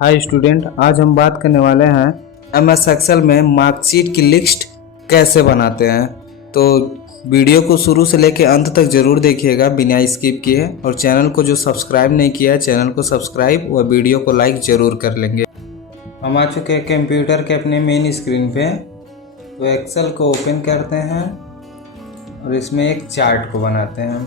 Hi student, आज हम बात करने वाले हैं एमएस एक्सेल में मार्कशीट की लिस्ट कैसे बनाते हैं। तो वीडियो को शुरू से लेकर अंत तक ज़रूर देखिएगा बिना स्किप किए, और चैनल को जो सब्सक्राइब नहीं किया है चैनल को सब्सक्राइब व वीडियो को लाइक ज़रूर कर लेंगे। हम आ चुके हैं कंप्यूटर के अपने मेन स्क्रीन पे। तो एक्सेल को ओपन करते हैं और इसमें एक चार्ट को बनाते हैं।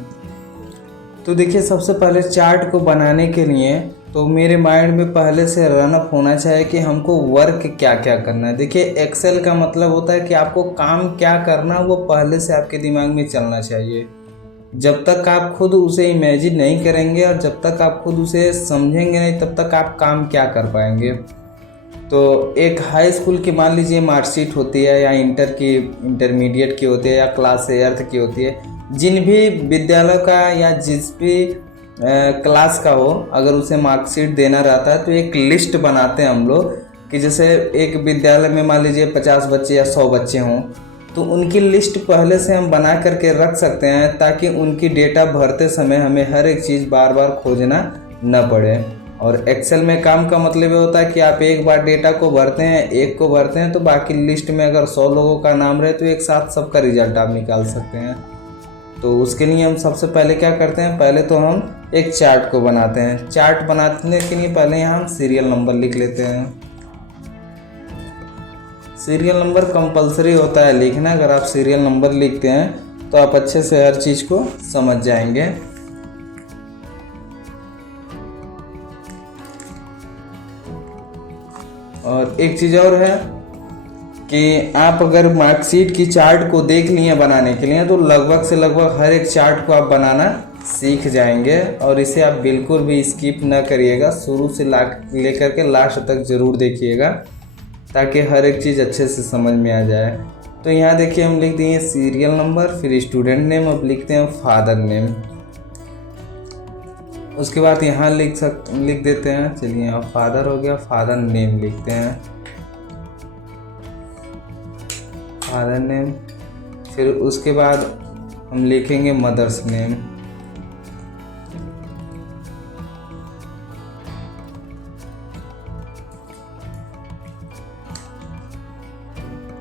तो देखिए, सबसे पहले चार्ट को बनाने के लिए तो मेरे माइंड में पहले से रनअप होना चाहिए कि हमको वर्क क्या क्या करना है। देखिए, एक्सेल का मतलब होता है कि आपको काम क्या करना वो पहले से आपके दिमाग में चलना चाहिए। जब तक आप खुद उसे इमेजिन नहीं करेंगे और जब तक आप खुद उसे समझेंगे नहीं, तब तक आप काम क्या कर पाएंगे। तो एक हाई स्कूल की मान लीजिए मार्कशीट होती है, या इंटरमीडिएट की होती है, या क्लास 8 की होती है। जिन भी विद्यालय का या जिस भी क्लास का हो, अगर उसे मार्कशीट देना रहता है तो एक लिस्ट बनाते हैं हम लोग कि जैसे एक विद्यालय में मान लीजिए 50 बच्चे या 100 बच्चे हों, तो उनकी लिस्ट पहले से हम बना करके रख सकते हैं, ताकि उनकी डेटा भरते समय हमें हर एक चीज़ बार बार खोजना न पड़े। और एक्सेल में काम का मतलब ये होता है कि आप एक बार डेटा को भरते हैं, एक को भरते हैं, तो बाकी लिस्ट में अगर 100 लोगों का नाम रहे तो एक साथ सबका रिजल्ट आप निकाल सकते हैं। तो उसके लिए हम सबसे पहले क्या करते हैं, पहले तो हम एक चार्ट को बनाते हैं। चार्ट बनाने के लिए पहले यहाँ हम सीरियल नंबर लिख लेते हैं। सीरियल नंबर कंपलसरी होता है लिखना। अगर आप सीरियल नंबर लिखते हैं तो आप अच्छे से हर चीज़ को समझ जाएंगे। और एक चीज़ और है कि आप अगर मार्कशीट की चार्ट को देख लिए बनाने के लिए, तो लगभग से लगभग हर एक चार्ट को आप बनाना सीख जाएंगे। और इसे आप बिल्कुल भी स्किप ना करिएगा, शुरू से लेकर के लास्ट तक ज़रूर देखिएगा, ताकि हर एक चीज़ अच्छे से समझ में आ जाए। तो यहाँ देखिए, हम लिख दिए सीरियल नंबर, फिर स्टूडेंट नेम, अब लिखते हैं फादर नेम। उसके बाद यहाँ लिख देते हैं, चलिए यहाँ फादर हो गया, फादर नेम लिखते हैं, फादर नेम। फिर उसके बाद हम लिखेंगे मदर्स नेम।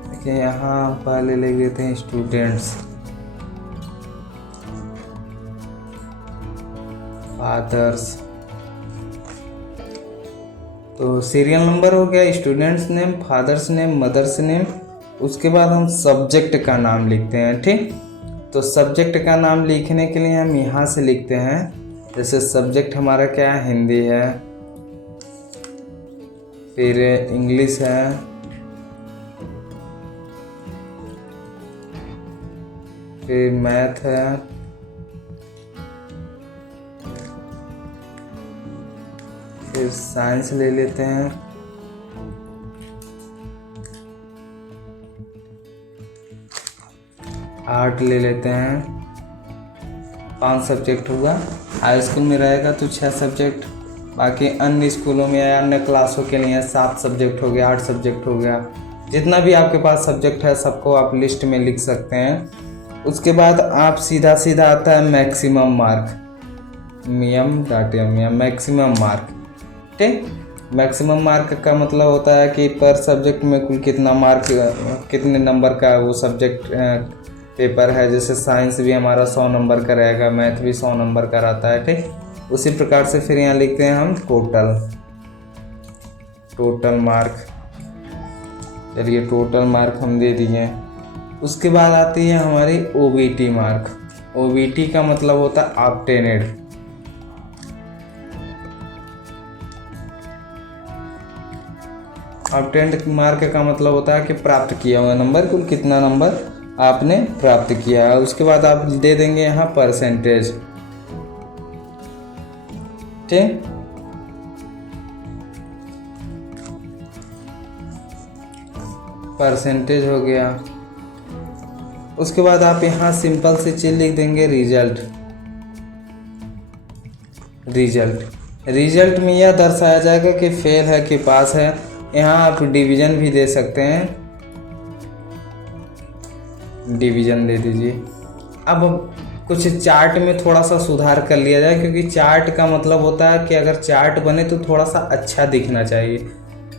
देखिए, यहाँ पहले लिख देते हैं स्टूडेंट्स, फादर्स। तो सीरियल नंबर हो गया, students name, fathers name, mothers name. उसके बाद हम सब्जेक्ट का नाम लिखते हैं। ठीक, तो सब्जेक्ट का नाम लिखने के लिए हम यहाँ से लिखते हैं, जैसे सब्जेक्ट हमारा क्या है, हिंदी है, फिर इंग्लिश है, फिर मैथ है, फिर साइंस ले लेते हैं, आर्ट ले लेते हैं। 5 सब्जेक्ट हुआ। हाई स्कूल में रहेगा तो 6 सब्जेक्ट, बाकी अन्य स्कूलों में या अन्य क्लासों के लिए 7 सब्जेक्ट हो गया, 8 सब्जेक्ट हो गया। जितना भी आपके पास सब्जेक्ट है सबको आप लिस्ट में लिख सकते हैं। उसके बाद आप सीधा आता है मैक्सिमम मार्क, मैक्सिमम मार्क। ठीक, मैक्सिमम मार्क का मतलब होता है कि पर सब्जेक्ट में कुल कितना मार्क, कितने नंबर का वो सब्जेक्ट पेपर है। जैसे साइंस भी हमारा 100 नंबर का रहेगा, मैथ भी 100 नंबर का रहता है। ठीक, उसी प्रकार से फिर यहाँ लिखते हैं हम टोटल मार्क। चलिए, टोटल मार्क हम दे दिए। उसके बाद आती है हमारी OBT मार्क। OBT का मतलब होता है ऑब्टेनेड। ऑब्टेन्ड मार्क का मतलब होता है कि प्राप्त किया हुआ नंबर, कुल कितना नंबर आपने प्राप्त किया है। उसके बाद आप दे देंगे यहाँ परसेंटेज। ठीक, परसेंटेज हो गया। उसके बाद आप यहाँ सिंपल से चीज लिख देंगे रिजल्ट में यह दर्शाया जाएगा कि फेल है कि पास है। यहाँ आप डिवीजन भी दे सकते हैं, डिवीजन दे दीजिए। अब कुछ चार्ट में थोड़ा सा सुधार कर लिया जाए, क्योंकि चार्ट का मतलब होता है कि अगर चार्ट बने तो थोड़ा सा अच्छा दिखना चाहिए,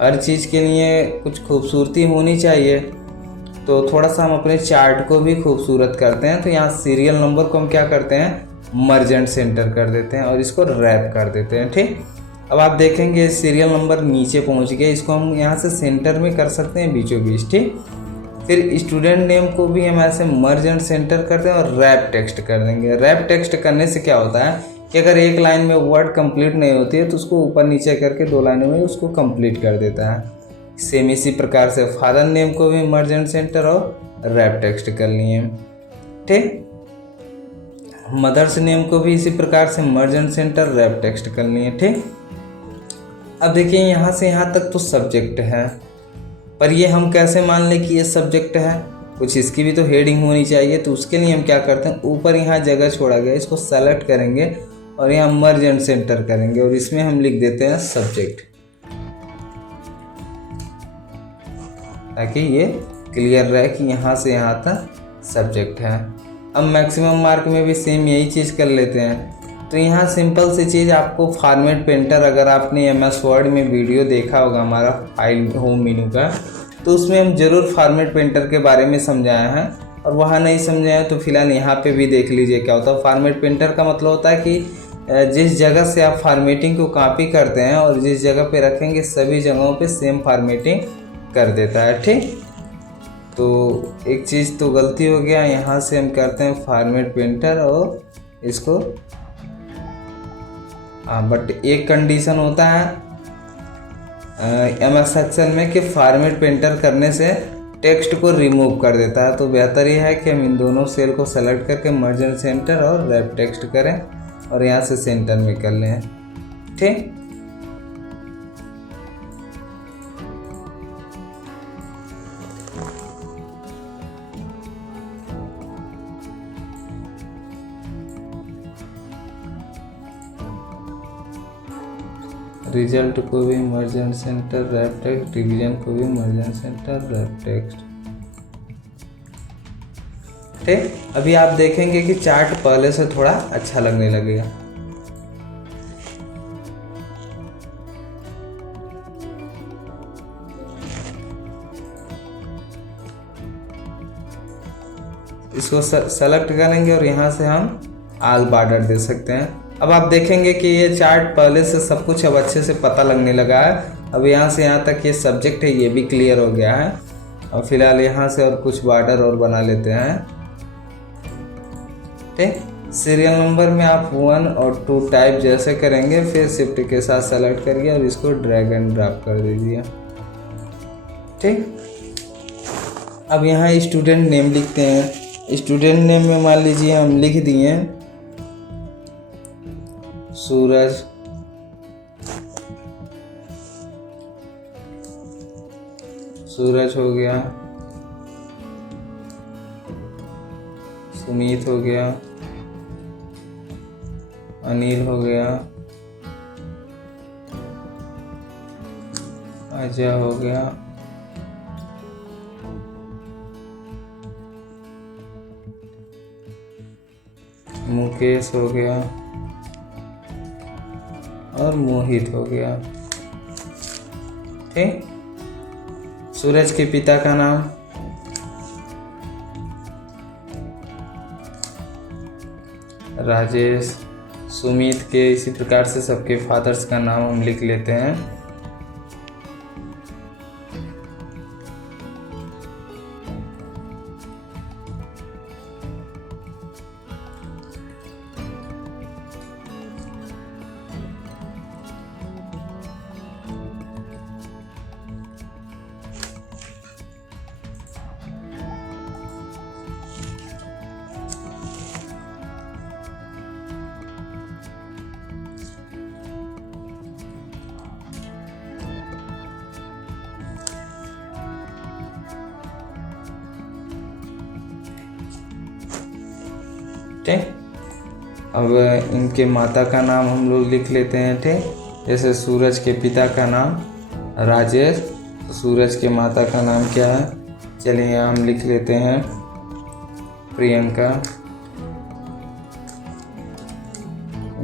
हर चीज़ के लिए कुछ खूबसूरती होनी चाहिए। तो थोड़ा सा हम अपने चार्ट को भी खूबसूरत करते हैं। तो यहाँ सीरियल नंबर को हम क्या करते हैं, मर्ज एंड सेंटर कर देते हैं और इसको रैप कर देते हैं। ठीक, अब आप देखेंगे सीरियल नंबर नीचे पहुँच गया, इसको हम यहाँ से सेंटर में कर सकते हैं बीचों बीच। ठीक, फिर स्टूडेंट नेम को भी हम ऐसे मर्ज एंड सेंटर करते हैं और रैप टेक्स्ट कर देंगे। रैप टेक्स्ट करने से क्या होता है कि अगर एक लाइन में वर्ड कंप्लीट नहीं होती है तो उसको ऊपर नीचे करके 2 लाइनों में उसको कंप्लीट कर देता है। सेम इसी प्रकार से फादर नेम को भी मर्ज एंड सेंटर और रैप टेक्स्ट कर लिए। ठीक, मदर्स नेम को भी इसी प्रकार से मर्ज एंड सेंटर रैप टेक्स्ट कर लिए। ठीक, अब देखिए यहाँ से यहाँ तक तो सब्जेक्ट है, पर ये हम कैसे मान लें कि ये सब्जेक्ट है, कुछ इसकी भी तो हेडिंग होनी चाहिए। तो उसके लिए हम क्या करते हैं, ऊपर यहाँ जगह छोड़ा गया, इसको सेलेक्ट करेंगे और यहाँ मर्ज एंड सेंटर करेंगे और इसमें हम लिख देते हैं सब्जेक्ट, ताकि ये क्लियर रहे कि यहाँ से यहाँ तक सब्जेक्ट है। अब मैक्सिमम मार्क में भी सेम यही चीज़ कर लेते हैं। तो यहाँ सिंपल सी चीज़, आपको फॉर्मेट पेंटर, अगर आपने MS वर्ड में वीडियो देखा होगा हमारा फाइल होम मेनू का, तो उसमें हम ज़रूर फॉर्मेट पेंटर के बारे में समझाया है, और वहाँ नहीं समझाया तो फिलहाल यहाँ पे भी देख लीजिए क्या होता है। फॉर्मेट पेंटर का मतलब होता है कि जिस जगह से आप फॉर्मेटिंग को कॉपी करते हैं और जिस जगह पे रखेंगे सभी जगहों पे सेम फॉर्मेटिंग कर देता है। ठीक, तो एक चीज़ तो गलती हो गया, यहाँ से हम करते हैं फॉर्मेट पेंटर और इसको, बट एक कंडीशन होता है MS एक्सेल में कि फॉर्मेट पेंटर करने से टेक्स्ट को रिमूव कर देता है। तो बेहतर यह है कि हम इन दोनों सेल को सेलेक्ट करके मर्ज एंड सेंटर और रैप टेक्स्ट करें और यहाँ से सेंटर में कर लें। ठीक, रिजल्ट को भी मर्ज and centre wrap text, division को भी मर्ज एंड सेंटर रैप टेक्स्ट। ठीक, अभी आप देखेंगे कि चार्ट पहले से थोड़ा अच्छा लगने लगेगा। इसको सेलेक्ट करेंगे और यहाँ से हम ऑल बॉर्डर दे सकते हैं। अब आप देखेंगे कि ये चार्ट पहले से सब कुछ अब अच्छे से पता लगने लगा है। अब यहाँ से यहाँ तक ये सब्जेक्ट है ये भी क्लियर हो गया है। और फिलहाल यहाँ से और कुछ बॉर्डर और बना लेते हैं। ठीक, सीरियल नंबर में आप 1 और 2 टाइप जैसे करेंगे, फिर शिफ्ट के साथ सेलेक्ट करिए और इसको ड्रैग एंड ड्रॉप कर दीजिए। ठीक, अब यहाँ स्टूडेंट नेम लिखते हैं। स्टूडेंट नेम में मान लीजिए हम लिख दिए सूरज, सूरज हो गया, सुमित हो गया, अनिल हो गया, अजय हो गया, मुकेश हो गया और मोहित हो गया। ठीक, सूरज के पिता का नाम राजेश, सुमित के इसी प्रकार से सबके फादर्स का नाम हम लिख लेते हैं। ठीक, अब इनके माता का नाम हम लोग लिख लेते हैं। ठीक, जैसे सूरज के पिता का नाम राजेश, तो सूरज के माता का नाम क्या है, चलिए हम लिख लेते हैं प्रियंका।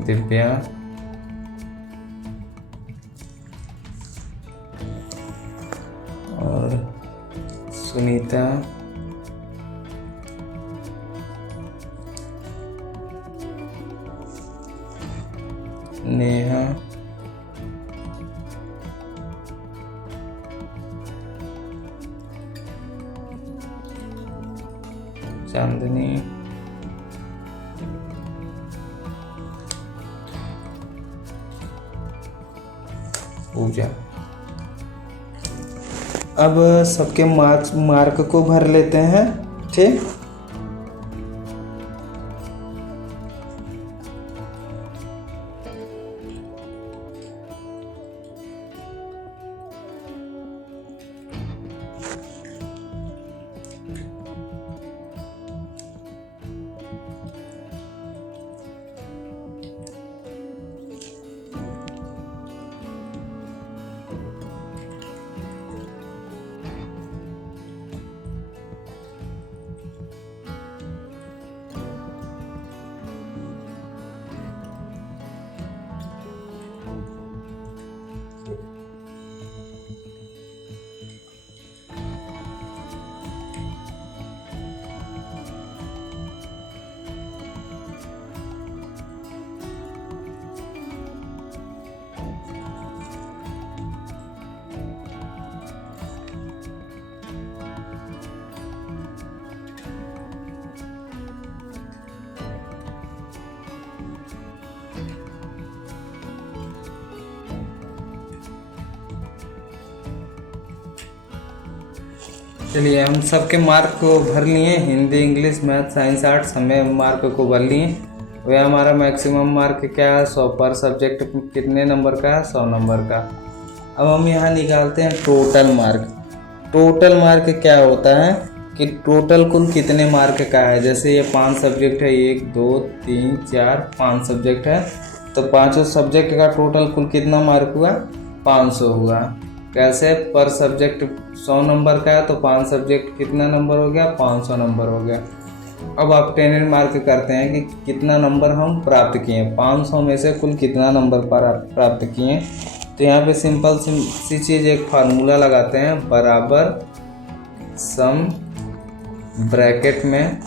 दिव्या, और सुनीता, नेहा, चांदनी, पूजा। अब सबके मार्क को भर लेते हैं। ठीक, चलिए हम सबके मार्क को भर लिए। Hindi, English, math, science, arts हमें मार्क को भर लिए। वह हमारा मैक्सिमम मार्क क्या है, 100 पर सब्जेक्ट कितने नंबर का है, 100 नंबर का। अब हम यहाँ निकालते हैं टोटल मार्क। टोटल मार्क क्या होता है कि टोटल कुल कितने मार्क का है। जैसे ये 5 सब्जेक्ट है, 1 2 3 4 5 सब्जेक्ट है, तो 5 सब्जेक्ट का टोटल कुल कितना मार्क हुआ, 500 हुआ। कैसे, पर सब्जेक्ट 100 नंबर का है तो 5 सब्जेक्ट कितना नंबर हो गया, 500 नंबर हो गया। अब आप टेन मार्क करते हैं कि कितना नंबर हम प्राप्त किए, 500 में से कुल कितना नंबर प्राप्त किए। तो यहाँ पे सिंपल सी चीज़ एक फार्मूला लगाते हैं, बराबर सम ब्रैकेट में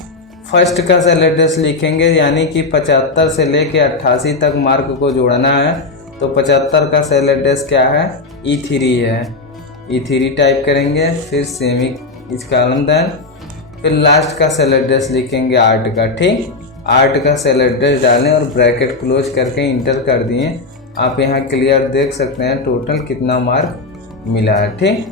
फर्स्ट का सेल एड्रेस लिखेंगे, यानी कि 75 से लेके 88 तक मार्क को जोड़ना है। तो 75 का सेल एड्रेस क्या है, E3 है। E3 टाइप करेंगे, फिर सेमी इस कॉलम देन, फिर लास्ट का सेल एड्रेस लिखेंगे 8 का। ठीक, 8 का सेल एड्रेस डालें और ब्रैकेट क्लोज करके इंटर कर दिए। आप यहाँ क्लियर देख सकते हैं टोटल कितना मार्क मिला है। ठीक,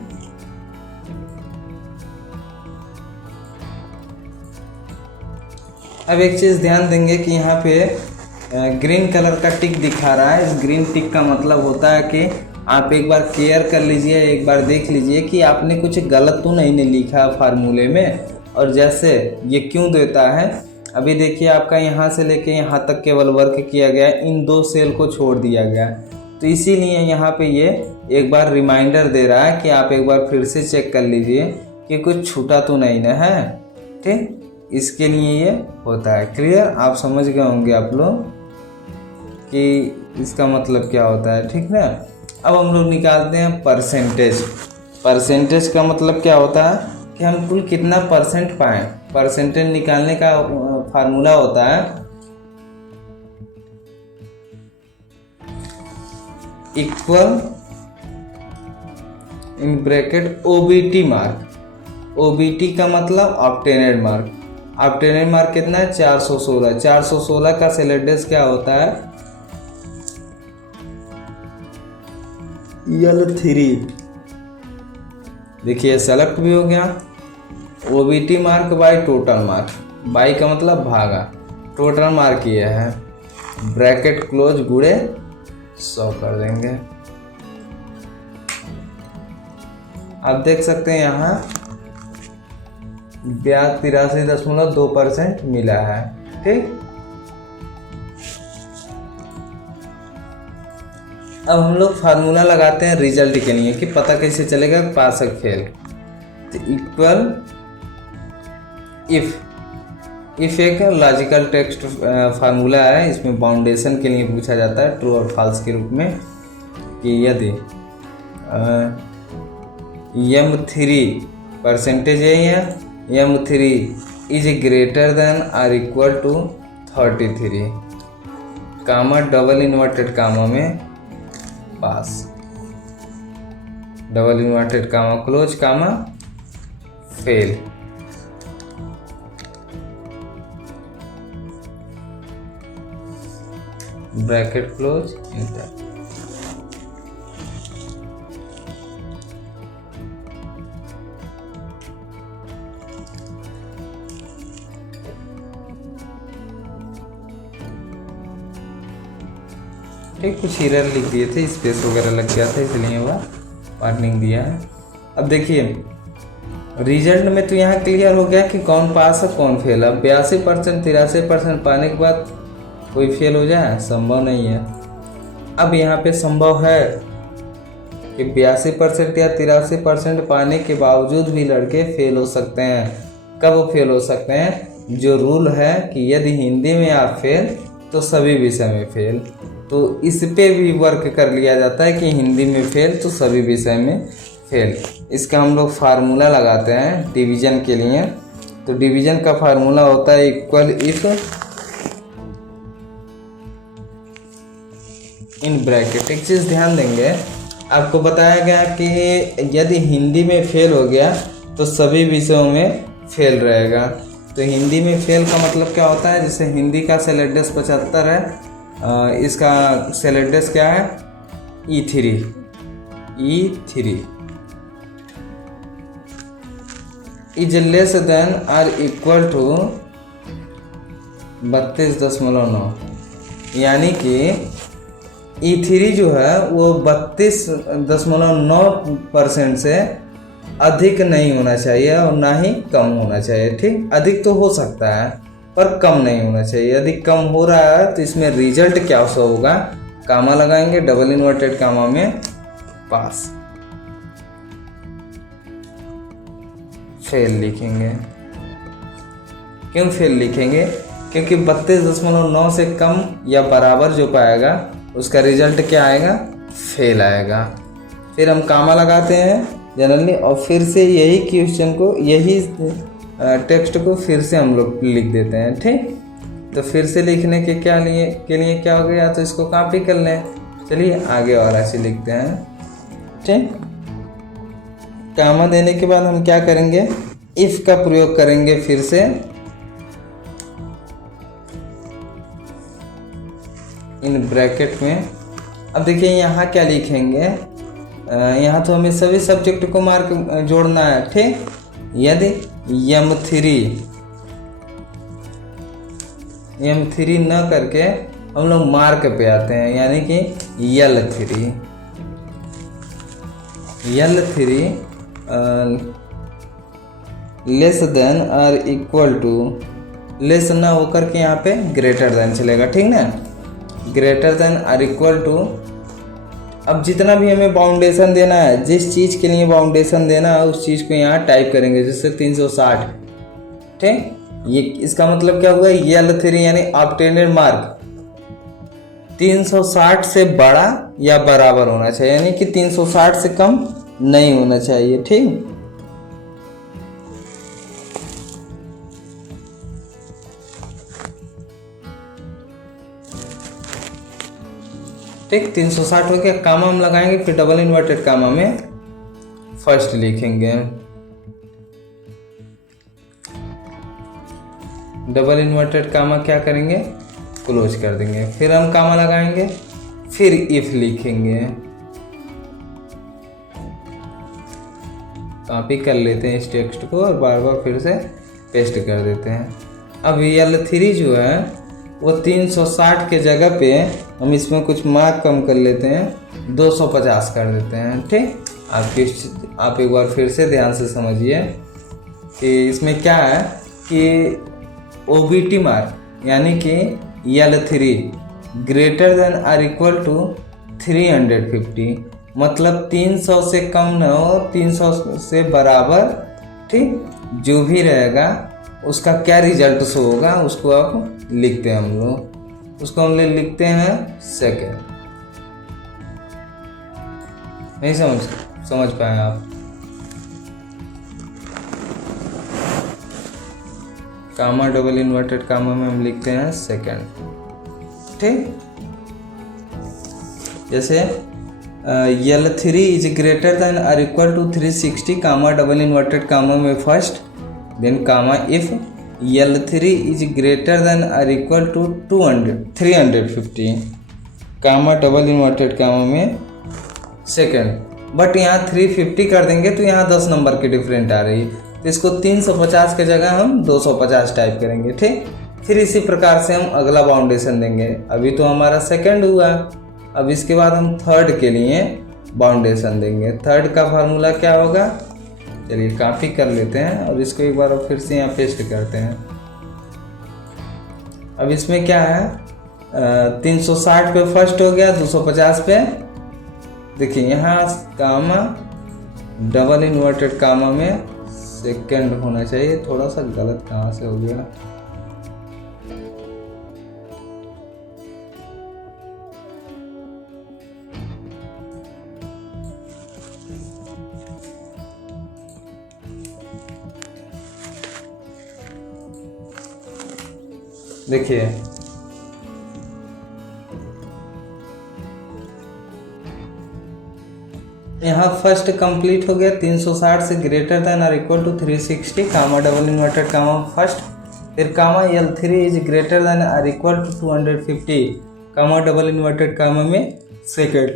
अब एक चीज़ ध्यान देंगे कि यहाँ पे ग्रीन कलर का टिक दिखा रहा है। इस ग्रीन टिक का मतलब होता है कि आप एक बार केयर कर लीजिए, एक बार देख लीजिए कि आपने कुछ गलत तो नहीं लिखा फार्मूले में। और जैसे ये क्यों देता है, अभी देखिए आपका यहाँ से लेके यहाँ तक केवल वर्क किया गया है, इन 2 सेल को छोड़ दिया गया है। तो इसीलिए यहाँ पे ये एक बार रिमाइंडर दे रहा है कि आप एक बार फिर से चेक कर लीजिए कि कुछ छूटा तो नहीं ना है। ठीक, इसके लिए ये होता है। क्लियर, आप समझ गए होंगे आप लोग कि इसका मतलब क्या होता है। ठीक ना, अब हम लोग निकालते हैं परसेंटेज। परसेंटेज का मतलब क्या होता है कि हम कुल कितना परसेंट पाएँ। परसेंटेज निकालने का फार्मूला होता है equal in bracket OBT mark. OBT का मतलब ऑब्टेनेड मार्क। ऑब्टेनेड मार्क कितना है, 416। 416 का सेल एड्रेस क्या होता है, L3। देखिए सेलेक्ट भी हो गया। OBT mark by total mark, by का मतलब भागा, टोटल मार्क ये है, ब्रैकेट क्लोज गुणे 100 कर देंगे। आप देख सकते हैं यहाँ ब्याज 83.2% मिला है। ठीक, अब हम लोग फार्मूला लगाते हैं रिजल्ट के लिए कि पता कैसे चलेगा पास फेल। तो इक्वल इफ एक लॉजिकल टेक्स्ट फार्मूला है, इसमें बाउंडेशन के लिए पूछा जाता है ट्रू और फॉल्स के रूप में कि यदि m3 परसेंटेज है या m3 इज ग्रेटर देन और equal to 33 comma double inverted comma में pass, double inverted comma close comma fail. Bracket close enter. ठीक, कुछ एरर लिख दिए थे, स्पेस वगैरह लग गया था इसलिए वह वार्निंग दिया है। अब देखिए रिजल्ट में तो यहाँ क्लियर हो गया कि कौन पास है कौन फेल है। 82% 83% पाने के बाद कोई फेल हो जाए, संभव नहीं है। अब यहाँ पे संभव है कि 82% या 83% पाने के बावजूद भी लड़के फेल हो सकते हैं। कब फेल हो सकते हैं? जो रूल है कि यदि हिंदी में आप फेल तो सभी विषय में फेल, तो इस पे भी वर्क कर लिया जाता है कि हिंदी में फेल तो सभी विषय में फेल। इसका हम लोग फार्मूला लगाते हैं डिवीजन के लिए। तो डिवीजन का फार्मूला होता है इक्वल इफ इन ब्रैकेट। एक चीज़ ध्यान देंगे, आपको बताया गया कि यदि हिंदी में फेल हो गया तो सभी विषयों में फेल रहेगा। तो हिंदी में फेल का मतलब क्या होता है? जैसे हिंदी का सिलेबस 75 है, इसका सिलेबस क्या है? E3 इज लेस देन और इक्वल टू 32.9, यानी कि E3 जो है वो 32.9% से अधिक नहीं होना चाहिए और ना ही कम होना चाहिए। ठीक, अधिक तो हो सकता है पर कम नहीं होना चाहिए। यदि कम हो रहा है तो इसमें रिजल्ट क्या होगा? कामा लगाएंगे, डबल इन्वर्टेड कामा में पास, फेल लिखेंगे। क्यों फेल लिखेंगे? क्योंकि 32.9 से कम या बराबर जो पाएगा उसका रिजल्ट क्या आएगा? फेल आएगा। फिर हम कामा लगाते हैं जनरली और फिर से यही क्वेश्चन को, यही टेक्स्ट को फिर से हम लोग लिख देते हैं। ठीक, तो फिर से लिखने के लिए क्या हो गया? तो इसको कॉपी कर लें। चलिए आगे और ऐसे लिखते हैं। ठीक, कामा देने के बाद हम क्या करेंगे? इफ का प्रयोग करेंगे फिर से। इन ब्रैकेट में अब देखिए यहाँ क्या लिखेंगे? यहाँ तो हमें सभी सब्जेक्ट को मार्क जोड़ना है। ठीक, यदि M3 न करके हम लोग मार्क पे आते हैं, यानी कि L3 लेस देन और इक्वल टू, लेस ना होकर के यहाँ पे ग्रेटर देन चलेगा। ठीक ना, ग्रेटर देन और इक्वल टू। अब जितना भी हमें बाउंडेशन देना है, जिस चीज़ के लिए बाउंडेशन देना है उस चीज़ को यहाँ टाइप करेंगे, जैसे 360। ठीक, ये इसका मतलब क्या हुआ? L3 यानी ऑब्टेन्ड मार्क 360 से बड़ा या बराबर होना चाहिए, यानी कि 360 से कम नहीं होना चाहिए। ठीक, ठीक 360 हो गया। कामा हम लगाएंगे, फिर डबल इन्वर्टेड कामा में फर्स्ट लिखेंगे, डबल इन्वर्टेड कामा क्या करेंगे? क्लोज कर देंगे। फिर हम कामा लगाएंगे, फिर इफ लिखेंगे। कॉपी कर लेते हैं इस टेक्स्ट को और बार बार फिर से पेस्ट कर देते हैं। अब L3 जो है वो 360 के जगह पे हम इसमें कुछ मार्क कम कर लेते हैं, 250 कर देते हैं। ठीक, आप एक बार फिर से ध्यान से समझिए कि इसमें क्या है कि OBT मार्क, यानी कि L3 ग्रेटर देन और इक्वल टू 350, मतलब 300 से कम न हो, 300 से बराबर। ठीक, जो भी रहेगा उसका क्या रिजल्ट शो होगा उसको आप लिखते हैं हम लोग, उसको हम लोग लिखते हैं सेकेंड। नहीं समझ पाए आप? कामा डबल इन्वर्टेड कामा में हम लिखते हैं सेकेंड। ठीक, जैसे L3 इज ग्रेटर देन और equal to 360 comma double inverted comma में first, then comma if L3 is greater than और equal to 350 comma double inverted comma में सेकेंड। बट यहाँ 350 कर देंगे तो यहाँ 10 नंबर की डिफरेंट आ रही है, तो इसको 350 के जगह हम 250 टाइप करेंगे। ठीक, फिर इसी प्रकार से हम अगला बाउंडेशन देंगे। अभी तो हमारा सेकंड हुआ, अब इसके बाद हम थर्ड के लिए बाउंडेशन देंगे। थर्ड का फार्मूला क्या होगा, चलिए कॉपी कर लेते हैं और इसको एक बार फिर से यहाँ पेस्ट करते हैं। अब इसमें क्या है, 360 पे फर्स्ट हो गया, 250 पे, देखिए यहाँ कामा डबल इन्वर्टेड कामा में सेकंड होना चाहिए, थोड़ा सा गलत कहाँ से हो गया। देखिए यहाँ फर्स्ट कंप्लीट हो गया, 360 से ग्रेटर देन और equal to 360 comma double inverted comma first, फिर comma L3 is greater than और equal to 250 comma double inverted comma में सेकेंड।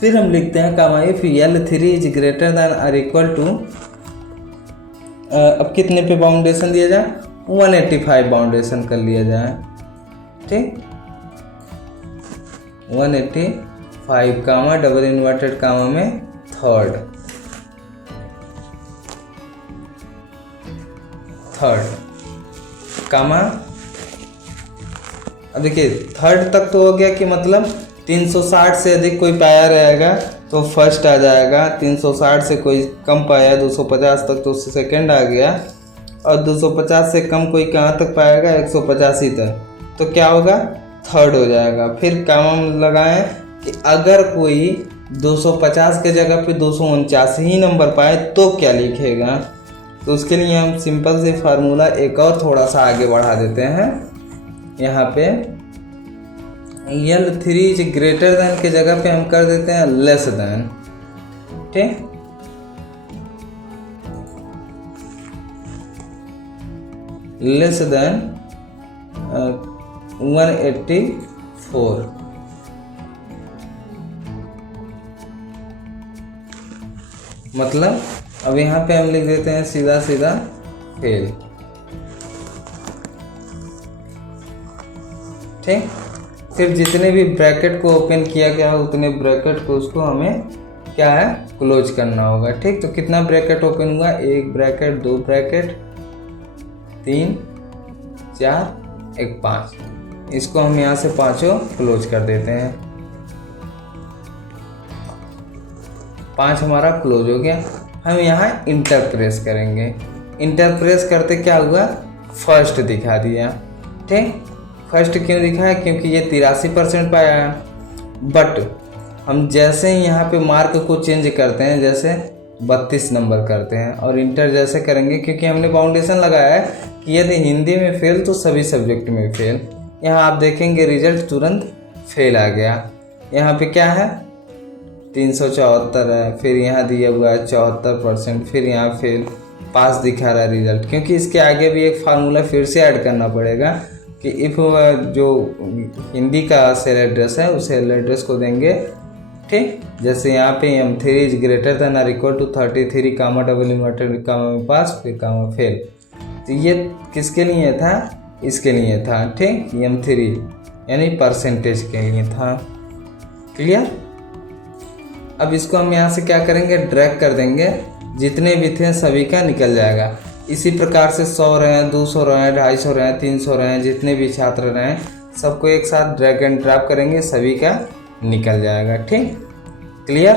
फिर हम लिखते हैं comma if L3 is greater than और इक्वल टू, अब कितने पे बाउंडेशन दिया जाए, 185 बाउंडेशन कर लिया जाए। ठीक, 185 कामा डबल इन्वर्टेड कामा में थर्ड कामा। अब देखिए थर्ड तक तो हो गया कि मतलब 360 से अधिक कोई पाया रहेगा तो फर्स्ट आ जाएगा, 360 से कोई कम पाया 250 तक तो सेकंड आ गया, और 250 से कम कोई कहाँ तक पाएगा 185 तक, तो क्या होगा, थर्ड हो जाएगा। फिर काम लगाएं कि अगर कोई 250 के जगह पे 249 ही नंबर पाए तो क्या लिखेगा, तो उसके लिए हम सिंपल से फार्मूला एक और थोड़ा सा आगे बढ़ा देते हैं। यहाँ पे L3 इज ग्रेटर देन के जगह पे हम कर देते हैं लेस देन। ठीक, लेस देन 184, मतलब अब यहाँ पे हम लिख देते हैं सीधा सीधा फेल। ठीक, फिर जितने भी ब्रैकेट को ओपन किया गया है उतने ब्रैकेट को उसको हमें क्या है क्लोज करना होगा। ठीक, तो कितना ब्रैकेट ओपन हुआ, 1 ब्रैकेट, 2 ब्रैकेट, 3, 4, 1, 5, इसको हम यहाँ से पांचों क्लोज कर देते हैं। 5 हमारा क्लोज हो गया। हम यहाँ इंटर प्रेस करेंगे, इंटर प्रेस करते क्या हुआ, फर्स्ट दिखा दिया। ठीक, फर्स्ट क्यों दिखा है, क्योंकि ये 83% पाया है। बट हम जैसे ही यहाँ पे मार्क को चेंज करते हैं, जैसे 32 नंबर करते हैं और इंटर जैसे करेंगे, क्योंकि हमने बाउंडेशन लगाया है कि यदि हिंदी में फेल तो सभी सब्जेक्ट में फेल। यहाँ आप देखेंगे रिजल्ट तुरंत फेल आ गया। यहाँ पे क्या है 374 है, फिर यहाँ दिया हुआ है 74%, फिर यहाँ फेल, पास दिखा रहा है रिजल्ट। क्योंकि इसके आगे भी एक फार्मूला फिर से ऐड करना पड़ेगा कि इफ जो हिंदी का सेल एड्रेस है उस सेल एड्रेस को देंगे। ठीक, जैसे यहाँ पे M3 इज ग्रेटर देन और equal to 33 comma double inverted comma में पास, फिर कामा फेल। तो ये किसके लिए था, इसके लिए था। ठीक, M3 यानी परसेंटेज के लिए था। क्लियर। अब इसको हम यहाँ से क्या करेंगे, ड्रैग कर देंगे, जितने भी थे सभी का निकल जाएगा। इसी प्रकार से 100 रहे, 200 रहे, 250 रहे, 300 रहे, जितने भी छात्र रहे सबको एक साथ ड्रैग एंड ड्रॉप करेंगे, सभी का निकल जाएगा। ठीक, क्लियर।